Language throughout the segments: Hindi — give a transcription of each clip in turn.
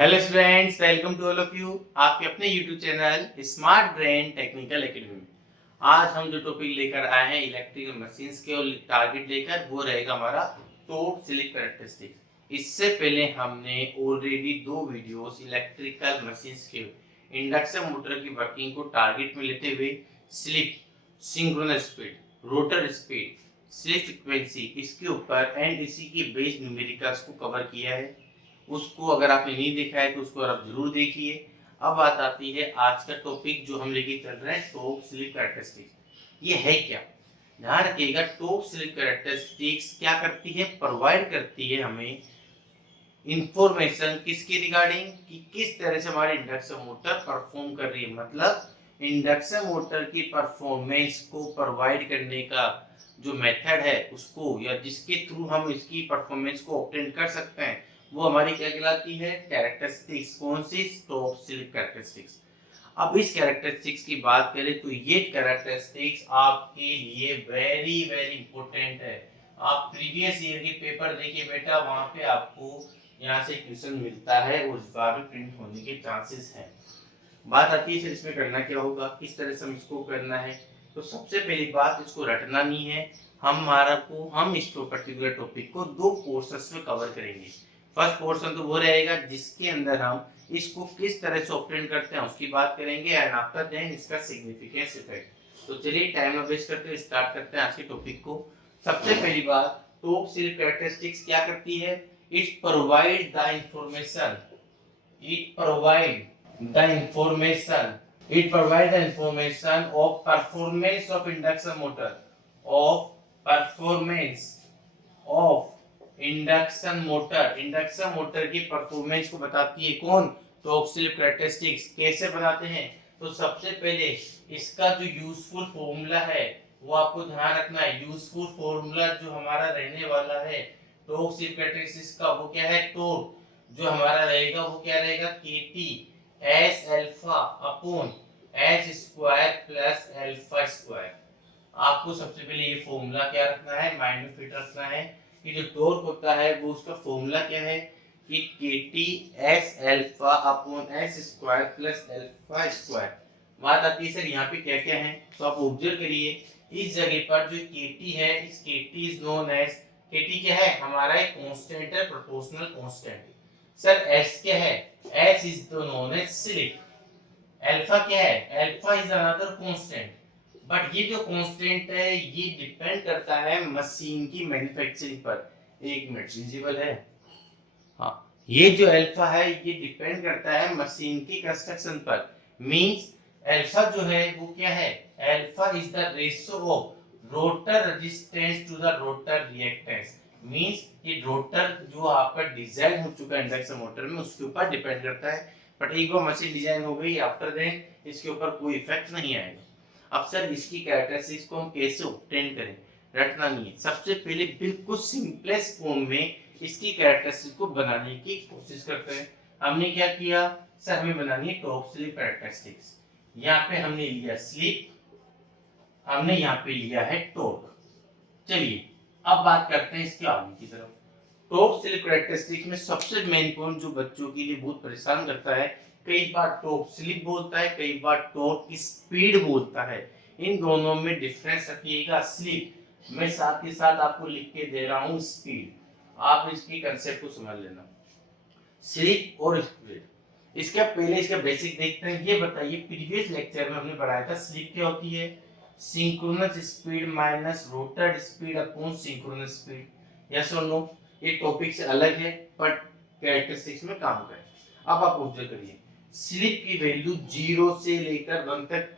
Hello students, welcome to all of you आपके अपने YouTube channel Smart Brain Technical Academy में। आज हम जो टॉपिक लेकर आए हैं इलेक्ट्रिकल मशीन्स के और टारगेट लेकर, वो रहेगा हमारा टॉर्क स्लिप कैरेक्टरिस्टिक्स। इससे पहले हमने ऑलरेडी 2 वीडियोस इलेक्ट्रिकल मशीन्स के इंडक्शन मोटर की वर्किंग को टारगेट में लेते हुए slip, synchronous speed, rotor speed, slip frequency, इसके ऊपर एंड इसी के बेस न्यूमेरिकल्स को कवर किया है। उसको अगर आपने नहीं देखा है तो उसको आप जरूर देखिए। अब बात आती है आज का टॉपिक जो हम लेके चल रहे हैं, टॉर्क स्लिप कैरेक्टरिस्टिक्स। ये है क्या? ध्यान रखिएगा, टॉर्क स्लिप कैरेक्टरिस्टिक्स क्या करती है? प्रोवाइड करती है हमें इंफॉर्मेशन किसके रिगार्डिंग, कि किस तरह से हमारी इंडक्शन मोटर परफॉर्म कर रही है। मतलब इंडक्शन मोटर की परफॉर्मेंस को प्रोवाइड करने का जो मेथड है उसको, या जिसके थ्रू हम इसकी परफॉर्मेंस को ऑब्टेन कर सकते हैं, वो हमारी क्या कहलाती है? कैरेक्टरिस्टिक्स। कौन सी? Torque slip characteristics. अब इस कैरेक्टरिस्टिक्स की बात करें तो ये कैरेक्टरिस्टिक्स आपके लिए वेरी वेरी इंपॉर्टेंट है। आप प्रीवियस ईयर के पेपर देखिए बेटा, वहां पे आपको यहाँ से क्वेश्चन मिलता है और इस बार भी प्रिंट होने के चांसेस हैं। बात आती है सर इसमें करना क्या होगा, किस तरह से हम इसको करना है। तो सबसे पहली बात, इसको रटना नहीं है। हम इस पर्टिकुलर टॉपिक को 2 पोर्शंस में कवर करेंगे। फर्स्ट पोर्शन तो वो रहेगा जिसके अंदर हम इसको किस तरह से ऑब्टेन करते हैं उसकी बात करेंगे, एंड आफ्टर देन इसका सिग्निफिकेंस इफेक्ट। तो चलिए टाइम ना वेस्ट करते हुए स्टार्ट करते हैं आज के टॉपिक को। सबसे पहली बात, टॉर्क स्लिप कैरेक्टरिस्टिक्स क्या करती है? It provide the information it provide the information of performance of induction motor induction motor की परफॉर्मेंस को बताती है। कौन? Torque slip characteristics. कैसे बताते हैं? तो सबसे पहले इसका जो यूजफुल फॉर्मूला है वो आपको ध्यान रखना है। यूजफुल फॉर्मूला जो हमारा रहने वाला है टॉर्क स्लिप कैरेक्टरिस्टिक्स का, वो क्या है? टॉर्क जो हमारा रहेगा वो क्या रहेगा? KT S alpha upon H square plus alpha square. आपको सबसे पहले ये फॉर्मूला क्या रखना है? माइंड में फिट रखना है कि जो टॉर्क होता है वो उसका फॉर्मूला क्या है कि KT S alpha upon H square plus alpha square. बात आती है सर यहाँ पे क्या क्या है, तो आप ऑब्जर्व करिए। इस जगह पर जो KT है, इस KT is known as, KT क्या है? हमारा एक कांस्टेंट है, प्रोपोर्शनल कांस्टेंट। सर S क्या है? S is known as slip. Alpha क्या है? Alpha is another constant. But ये जो कांस्टेंट है ये डिपेंड करता है मशीन की मैन्युफैक्चरिंग पर। एक मिनट, विजिबल है? हाँ, ये जो अल्फा है ये डिपेंड करता है मशीन की कंस्ट्रक्शन पर। मींस अल्फा जो है वो क्या है? Alpha is the ratio of rotor resistance to the rotor reactance. Means ये रोटर जो आपका डिजाइन हो चुका है इंडक्शन मोटर में उसके ऊपर डिपेंड करता है। बट एक बार मशीन डिजाइन हो गई, आफ्टर देन इसके ऊपर कोई इफेक्ट नहीं आएगा। अब सर इसकी कैरेक्टरिस्टिक्स को हम कैसे ऑब्टेन करें? रटना नहीं है। सबसे पहले बिल्कुल सिंपलेस्ट फॉर्म में इसकी कैरेक्टरिस्टिक्स को बनाने की कोशिश करते हैं। हमने क्या किया सर? हमें बनानी है टॉर्क स्लिप कैरेक्टरिस्टिक्स। यहाँ पे हमने लिया स्लिप, हमने यहाँ पे लिया है टॉर्क। चलिए अब बात करते हैं इसके आगे की तरफ। टॉर्क स्लिप कैरेक्टरिस्टिक्स में सबसे मेन पॉइंट जो बच्चों के लिए बहुत परेशान करता है, कई बार टॉर्क स्लिप बोलता है, कई बार टॉर्क स्पीड बोलता है। इन दोनों में डिफरेंस रखिएगा। स्लिप मैं साथ ही साथ आपको लिख के दे रहा हूँ स्पीड, आप इसकी कंसेप्ट को समझ लेना। स्लिप और स्पीड, इसका पहले इसका बेसिक देखते हैं। ये बताइए, प्रीवियस लेक्चर में हमने पढ़ाया था स्लिप क्या होती है? Synchronous speed minus rotor speed upon synchronous speed. Yes और नो? ये टॉपिक से अलग है बट कैरेक्टरिस्टिक्स में काम करे। अब आप ऑब्जर्व करिए, स्लिप की वैल्यू 0 से लेकर 1 तक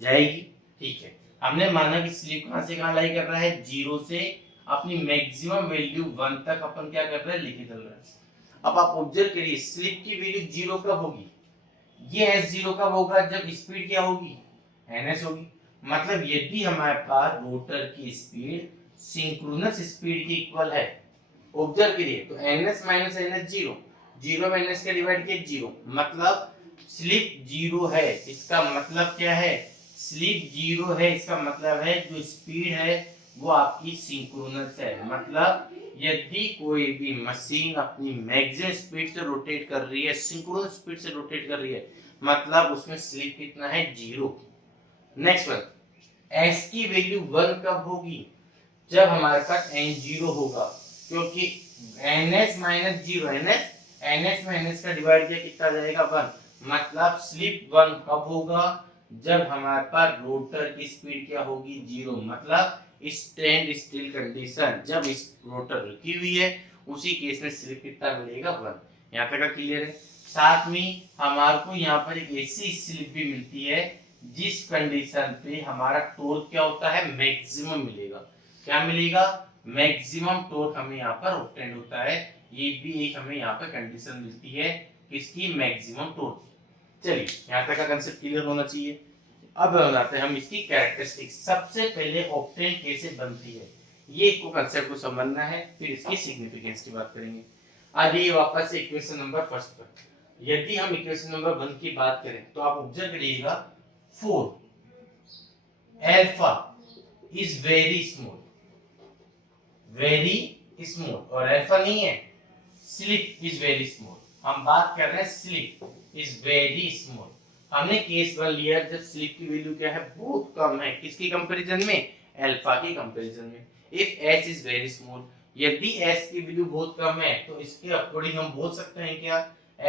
जाएगी। ठीक है, हमने माना कि स्लिप कहां से कहां लाई कर रहा है? 0 से अपनी मैक्सिमम वैल्यू 1 तक अपन क्या कर रहे हैं? लेके चल रहे हैं। अब आप ऑब्जर्व करिए, स्लिप की वैल्यू 0 कब होगी? ये S0 कब होगा? जब स्पीड क्या होगी? ns होगी। मतलब यदि हमारे पास रोटर की स्पीड सिंक्रोनस स्पीड के इक्वल है, ऑब्जर्व करिए, तो ns माइनस ns 0, 0 में ns का डिवाइड किया 0, मतलब स्लिप 0 है। इसका मतलब क्या है? स्लिप 0 है, इसका मतलब है जो स्पीड है वो आपकी सिंक्रोनस है। मतलब यदि कोई भी मशीन अपनी मैक्सिमम स्पीड से रोटेट कर रही है, सिंक्रोनस स्पीड से रोटेट कर रही है, मतलब उसमें स्लिप कितना है, 0। नेक्स्ट वन, s की वैल्यू 1 कब होगी, जब हमारे पास n 0 होगा, क्योंकि ns माइनस 0, ns में ns का डिवाइड किया कितना जाएगा, 1, मतलब स्लिप 1 कब होगा, जब हमारे पास रोटर की स्पीड क्या होगी, 0, मतलब स्टैंड स्टिल कंडीशन, जब इस रोटर रुकी हुई है उसी केस में स्लिप कितना मिलेगा, 1। यहाँ तक क्लियर है। साथ में हमारे को यहाँ पर एक ऐसी स्लिप भी मिलती है जिस कंडीशन पे हमारा टॉर्क क्या होता है, मैक्सिमम मिलेगा। क्या मिलेगा, मैक्सिमम टॉर्क हमें यहाँ पर ऑब्टेन होता है। ये भी एक हमें यहाँ पर कंडीशन मिलती है किसकी, मैक्सिमम टॉर्क। चलिए यहाँ तक का कंसेप्ट क्लियर होना चाहिए। अब बनाते हैं हम इसकी कैरेक्टरिस्टिक्स। सबसे पहले ऑक्टेन कैसे बनती है, ये को कंसेप्ट को समझना है, फिर इसकी सिग्निफिकेंस की बात करेंगे। आइए वापस से इक्वेशन नंबर फर्स्ट पर। यदि हम इक्वेशन नंबर 1 की बात करें तो आप ऑब्जर्व करिएगा, 4 अल्फा इज वेरी स्मॉल, और अल्फा नहीं है, स्लिप इज वेरी स्मॉल। हम बात कर रहे हैं स्लिप इज वेरी स्मॉल। हमने केस 1 लिया जब स्लिप की वैल्यू क्या है, बहुत कम है, किसकी कंपैरिजन में, अल्फा की कंपैरिजन में। If s is very small, यदि s की वैल्यू बहुत कम है तो इसके अकॉर्डिंग हम बोल सकते हैं क्या,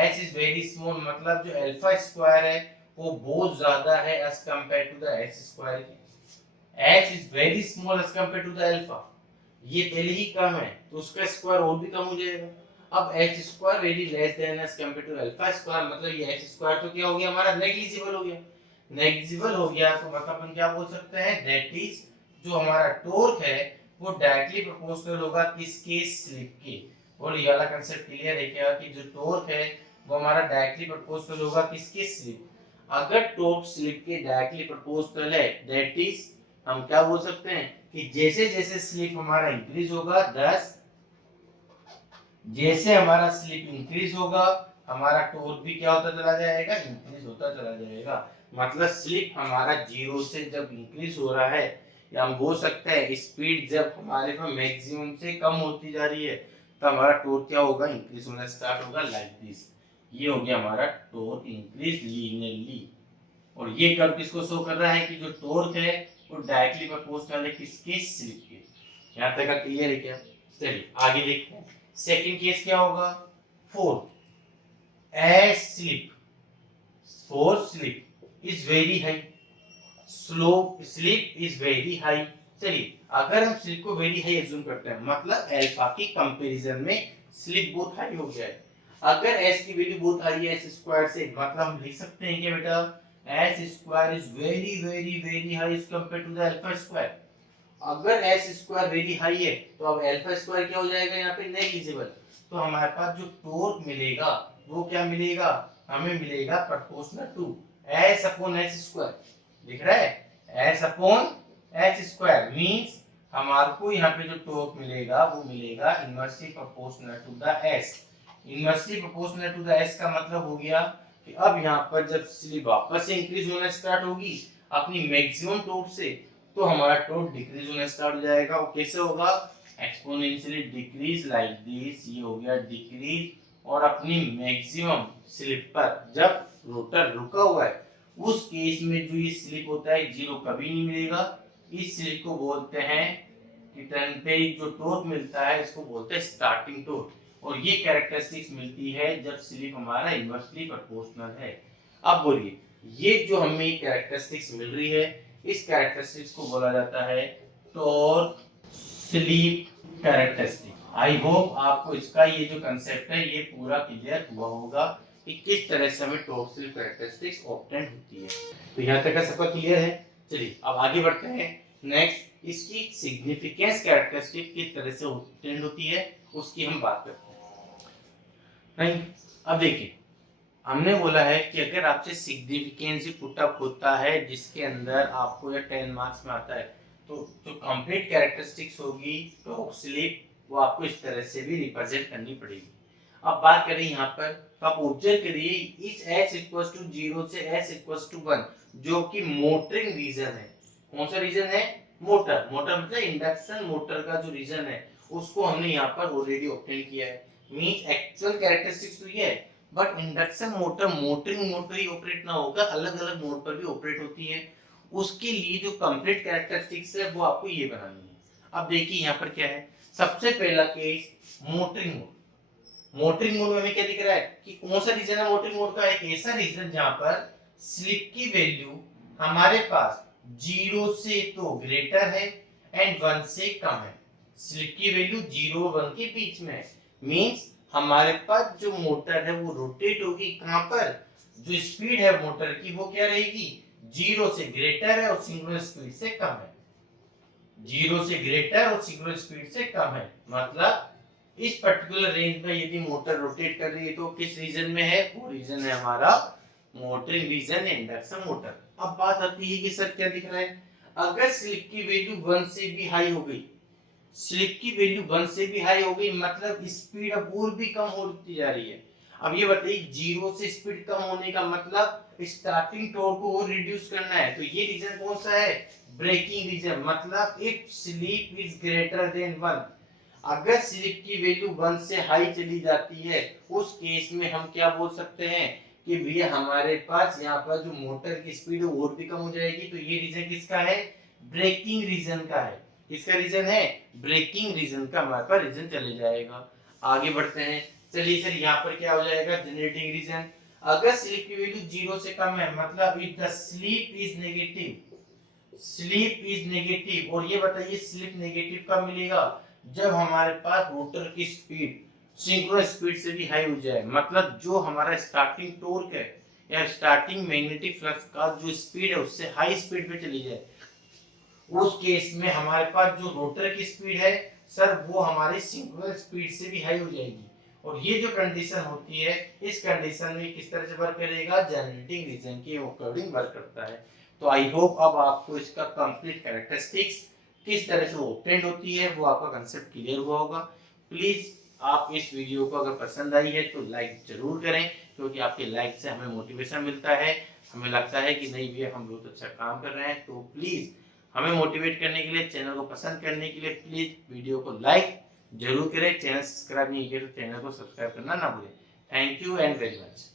s इज वेरी स्मॉल, मतलब जो अल्फा स्क्वायर है वो बहुत ज्यादा है as compare to the s square के। s is very small as compare to the alpha, ये पहले ही कम है तो उसका स्क्वायर और भी कम हो जाएगा। अब h square very less than as compare to alpha square, मतलब ये h स्क्वायर तो क्या हो गया हमारा, नेग्लिजिबल हो गया। नेग्लिजिबल हो गया तो मतलब अपन क्या बोल सकते हैं, दैट इज जो हमारा टॉर्क है वो डायरेक्टली प्रोपोर्शनल होगा किसके, स्लिप के। और ये वाला कांसेप्ट क्लियर है क्या कि जो टॉर्क है वो हमारा डायरेक्टली प्रोपोर्शनल होगा किसके, स्लिप। अगर टॉर्क स्लिप के डायरेक्टली प्रोपोर्शनल है, दैट इज हम क्या बोल सकते हैं कि जैसे जैसे स्लिप हमारा इंक्रीज होगा, 10 जैसे हमारा स्लिप इंक्रीज होगा हमारा टॉर्क भी क्या होता चला जाएगा, इंक्रीज होता चला जाएगा। मतलब स्लिप हमारा 0 से जब इंक्रीज हो रहा है, या हम बोल सकते हैं स्पीड जब हमारे पास मैक्सिमम से कम होती जा रही है तो हमारा टॉर्क क्या होगा, इंक्रीज होना स्टार्ट होगा, लाइक दिस। ये हो गया हमारा टॉर्क इंक्रीज लीनियरली। और ये कर्व किसको शो कर रहा है कि जो टॉर्क है वो डायरेक्टली प्रोपोर्शनल है किसके, स्लिप के। यहाँ तक का क्लियर है क्या। चलिए आगे देखते हैं। सेकंड केस क्या होगा, 4 as slip is very high, slip is very high। चलिए अगर हम स्लिप को वेरी हाई एज्यूम करते हैं, मतलब अल्फा की कंपैरिजन में स्लिप बहुत हाई हो गया है। अगर s की वैल्यू बहुत हाई है s स्क्वायर से, मतलब हम लिख सकते हैं क्या बेटा, s square is very very very high as compare to the alpha square. अगर s स्क्वायर वेरी हाई है तो अब अल्फा स्क्वायर क्या हो जाएगा, यहाँ पे नेग्लिजिबल। तो हमारे पास जो टॉर्क मिलेगा वो क्या मिलेगा, हमें मिलेगा proportional to s upon s square. दिख रहा है, s upon s square means हमारे को यहाँ पे जो टॉर्क मिलेगा वो मिलेगा inversely proportional to the s। Inversely proportional to the s का मतलब हो गया कि अब यहाँ पर जब स्लिप वापस से इंक्रीज होना स्टार्ट होगी अपनी मैक्सिमम टॉर्क से, तो हमारा टॉर्क डिक्रीज होना स्टार्ट हो जाएगा। वो कैसे होगा, एक्सपोनेंशियली डिक्रीज लाइक दिस। ये हो गया डिक्रीज, और अपनी मैक्सिमम स्लिप पर जब रोटर रुका हुआ है उस केस में जो ये स्लिप होता है 0 कभी नहीं मिलेगा। इस स्लिप को बोलते हैं कि टर्न पे जो टॉर्क मिलता है इसको बोलते हैं स्टार्टिंग टॉर्क। और ये कैरेक्टरिस्टिक्स मिलती है जब स्लिप हमारा इनवर्सली प्रोपोर्शनल है। अब बोलिए ये जो हमें कैरेक्टरिस्टिक्स मिल रही है इस कैरेक्टरिस्टिक्स को बोला जाता है torque slip characteristic. I hope आपको इसका ये जो कंसेप्ट है ये पूरा क्लियर हुआ होगा कि किस तरह से हमें टॉर्क स्लिप कैरेक्टरिस्टिक्स ऑब्टेन होती है। तो यहाँ तक का सबका क्लियर है। चलिए अब आगे बढ़ते हैं। नेक्स्ट इसकी सिग्निफिकेंस कैरेक्टरिस्टिक किस तरह से ऑब्टेन होती है उसकी हम बात करते हैं। नहीं, अब देखिए हमने बोला है कि अगर आपसे सिग्निफिकेंस पुटअप होता है जिसके अंदर आपको या 10 मार्क्स में आता है तो जो कंप्लीट कैरेक्टरिस्टिक्स होगी टॉर्क स्लिप वो आपको इस तरह से भी रिप्रेजेंट करनी पड़ेगी। अब बात करें यहाँ पर तो आप ऑब्जर्व करिए इस s इक्वल्स टू 0 से s इक्वल्स टू 1 जो कि मोटरिंग रीजन है। कौन सा रीजन है, मोटर। मोटर मतलब इंडक्शन मोटर का जो रीजन है उसको हमने यहाँ पर ऑलरेडी ऑब्टेन किया है। मींस एक्चुअल कैरेक्टरिस्टिक्स तो ये है, but induction motor motoring mode पर ही ऑपरेट ना होकर अलग अलग मोड पर भी ऑपरेट होती है। उसके लिए जो कंप्लीट कैरेक्टरिस्टिक्स है वो आपको ये बनानी है। अब देखिए यहाँ पर क्या है, सबसे पहला case motoring mode. Motoring mode में हमें क्या दिख रहा है कि कौन सा रीजन है मोटरिंग मोड का, एक ऐसा रीजन जहां पर स्लिप की वैल्यू हमारे पास 0 से तो ग्रेटर है एंड 1 से कम है। स्लिप की वैल्यू 0 और 1 के बीच में है। मींस हमारे पास जो मोटर है वो रोटेट होगी कहां पर, जो स्पीड है मोटर की वो क्या रहेगी, 0 से ग्रेटर है और सिंक्रोनस स्पीड से कम है। 0 से ग्रेटर और सिंक्रोनस स्पीड से कम है, मतलब इस पर्टिकुलर रेंज में यदि मोटर रोटेट कर रही है तो किस रीजन में है, वो रीजन है हमारा मोटरिंग रीजन, इंडक्शन मोटर। अब बात आती है कि सर क्या दिख रहा है, अगर स्लिप की वैल्यू 1 से भी हाई हो गई, स्लिप की वैल्यू 1 से भी हाई हो गई मतलब स्पीड अब और भी कम होती जा रही है। अब ये बताइए 0 से स्पीड कम होने का मतलब स्टार्टिंग टॉर्क को और रिड्यूस करना है, तो ये रीजन कौन सा है, ब्रेकिंग रीजन। मतलब if slip is greater than 1, अगर स्लिप की वैल्यू 1 से हाई चली जाती है उस केस में हम क्या बोल सकते हैं कि भैया हमारे पास यहाँ पर जो मोटर की स्पीड है और भी कम हो जाएगी। तो ये रीजन किसका है, ब्रेकिंग रीजन का है। किसका रीजन है, ब्रेकिंग रीजन का हमारे पास रीजन चले जाएगा। आगे बढ़ते हैं, चलिए सर यहाँ पर क्या हो जाएगा, जनरेटिंग रीजन। अगर स्लिप की वैल्यू 0 से कम है मतलब if the slip is negative, slip is negative. और ये बताइए स्लिप नेगेटिव कब मिलेगा, जब हमारे पास रोटर की स्पीड सिंक्रोनस स्पीड से भी हाई हो जाए, मतलब जो हमारा स्टार्टिंग टॉर्क है या स्टार्टिंग मैग्नेटिक फ्लक्स का जो स्पीड है उससे हाई स्पीड पे चली जाए। उस केस में हमारे पास जो रोटर की स्पीड है सर वो हमारी सिंक्रोनस स्पीड से भी हाई हो जाएगी। और ये जो कंडीशन होती है इस कंडीशन में किस तरह से वर्क करेगा, जनरेटिंग रीजन के अकॉर्डिंग वर्क करता है। तो आई होप अब आपको इसका कंप्लीट कैरेक्टरिस्टिक्स किस तरह से ऑब्टेन्ड होती है वो आपका कंसेप्ट क्लियर हुआ होगा। प्लीज आप इस वीडियो को अगर पसंद आई है तो लाइक जरूर करें, क्योंकि आपके लाइक से हमें मोटिवेशन मिलता है। हमें लगता है कि नहीं भैया हम बहुत अच्छा काम कर रहे हैं। तो प्लीज हमें मोटिवेट करने के लिए, चैनल को पसंद करने के लिए प्लीज वीडियो को लाइक जरूर करें। चैनल सब्सक्राइब नहीं किया तो चैनल को सब्सक्राइब करना ना भूलें। Thank you and very much.